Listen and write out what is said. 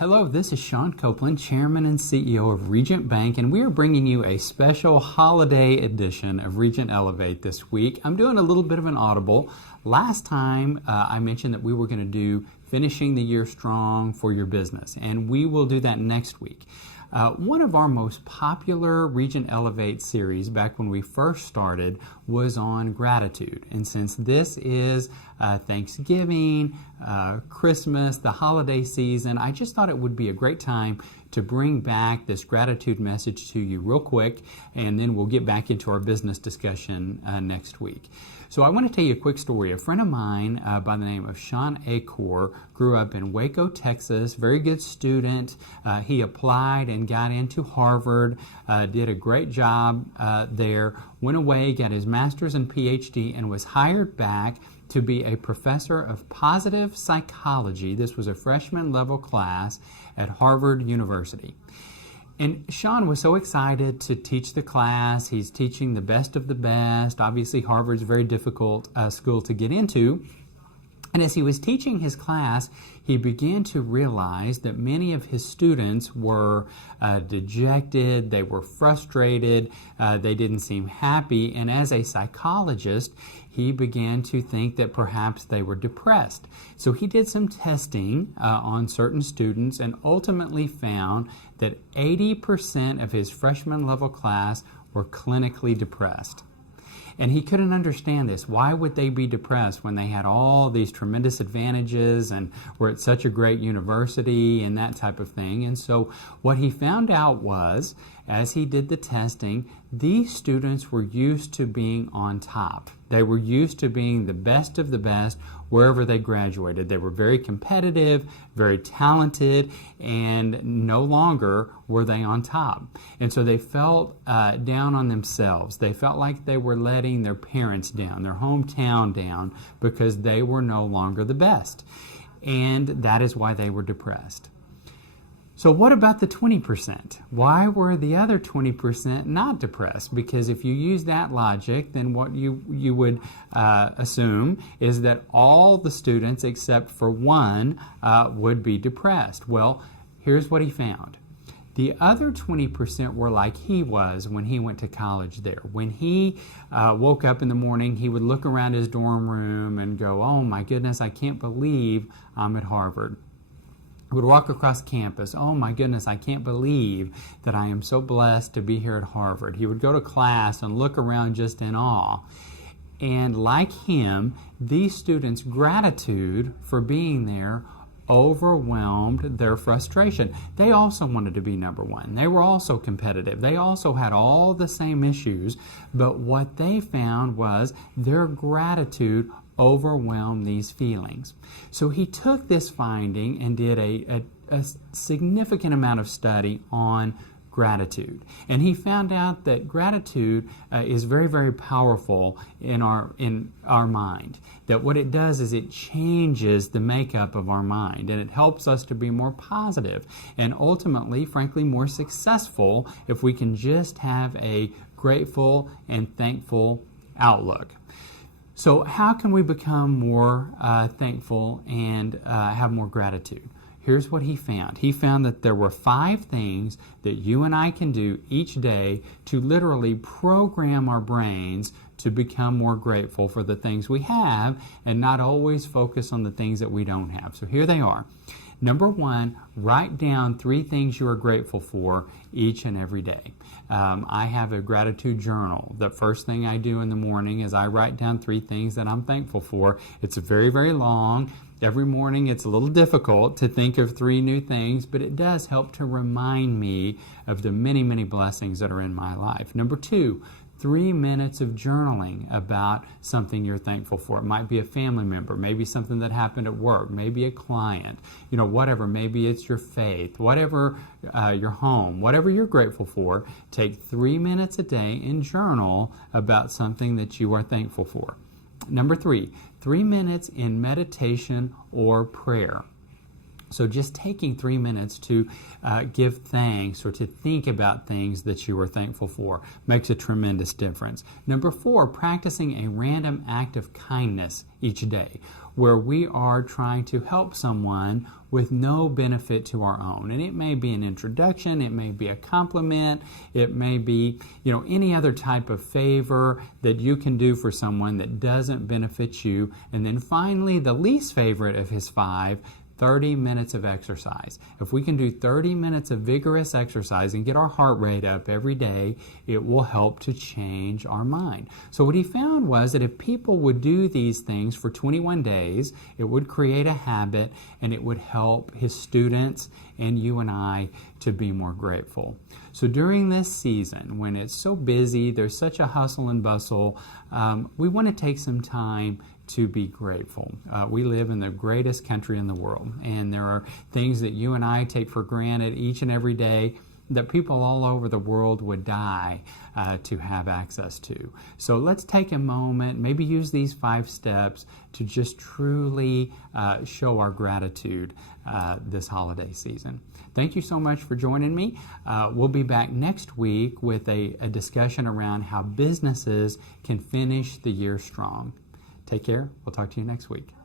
Hello, this is Sean Copeland, Chairman and CEO of Regent Bank, and we are bringing you a special holiday edition of Regent Elevate this week. I'm doing a little bit of an audible. Last time I mentioned that we were going to do finishing the year strong for your business, and we will do that next week. One of our most popular Regent Elevate series back when we first started was on gratitude. And since this is Thanksgiving, Christmas, the holiday season, I just thought it would be a great time to bring back this gratitude message to you real quick, and then we'll get back into our business discussion next week. So I want to tell you a quick story. A friend of mine by the name of Sean Acor grew up in Waco, Texas, very good student. He applied and got into Harvard, did a great job there, went away, got his master's and PhD, and was hired back to be a professor of positive psychology. This was a freshman level class at Harvard University. And Sean was so excited to teach the class. He's teaching the best of the best. Obviously, Harvard's a very difficult school to get into. And as he was teaching his class, he began to realize that many of his students were dejected, they were frustrated, they didn't seem happy. And as a psychologist, he began to think that perhaps they were depressed. So he did some testing on certain students and ultimately found that 80% of his freshman level class were clinically depressed. And he couldn't understand this. Why would they be depressed when they had all these tremendous advantages and were at such a great university and that type of thing? And so what he found out was, as he did the testing, these students were used to being on top. They were used to being the best of the best wherever they graduated. They were very competitive, very talented, and no longer were they on top. And so they felt down on themselves. They felt like they were letting their parents down, their hometown down, because they were no longer the best. And that is why they were depressed. So what about the 20%? Why were the other 20% not depressed? Because if you use that logic, then what you would assume is that all the students except for one would be depressed. Well, here's what he found. The other 20% were like he was when he went to college there. When he woke up in the morning, he would look around his dorm room and go, "Oh my goodness, I can't believe I'm at Harvard." He would walk across campus. "Oh my goodness, I can't believe that I am so blessed to be here at Harvard." He would go to class and look around just in awe. And like him, these students' gratitude for being there overwhelmed their frustration. They also wanted to be number one. They were also competitive. They also had all the same issues, but what they found was their gratitude overwhelm these feelings. So he took this finding and did a significant amount of study on gratitude. And he found out that gratitude is very, very powerful in our mind. That what it does is it changes the makeup of our mind, and it helps us to be more positive and ultimately, frankly, more successful if we can just have a grateful and thankful outlook. So how can we become more thankful and have more gratitude? Here's what he found. He found that there were 5 things that you and I can do each day to literally program our brains to become more grateful for the things we have and not always focus on the things that we don't have. So here they are. Number 1, write down 3 things you are grateful for each and every day. I have a gratitude journal. The first thing I do in the morning is I write down 3 things that I'm thankful for. It's very, very long. Every morning it's a little difficult to think of 3 new things, but it does help to remind me of the many, many blessings that are in my life. Number 2, 3 minutes of journaling about something you're thankful for. It might be a family member, maybe something that happened at work, maybe a client, whatever. Maybe it's your faith, whatever, your home, whatever you're grateful for. Take 3 minutes a day and journal about something that you are thankful for. Number 3, 3 minutes in meditation or prayer. So just taking 3 minutes to give thanks or to think about things that you are thankful for makes a tremendous difference. Number 4, practicing a random act of kindness each day, where we are trying to help someone with no benefit to our own. And it may be an introduction, it may be a compliment, it may be, any other type of favor that you can do for someone that doesn't benefit you. And then finally, the least favorite of his 5, 30 minutes of exercise. If we can do 30 minutes of vigorous exercise and get our heart rate up every day, it will help to change our mind. So what he found was that if people would do these things for 21 days, it would create a habit and it would help his students and you and I to be more grateful. So during this season, when it's so busy, there's such a hustle and bustle, we want to take some time to be grateful. We live in the greatest country in the world, and there are things that you and I take for granted each and every day that people all over the world would die to have access to. So let's take a moment, maybe use these 5 steps to just truly show our gratitude this holiday season. Thank you so much for joining me. We'll be back next week with a discussion around how businesses can finish the year strong. Take care. We'll talk to you next week.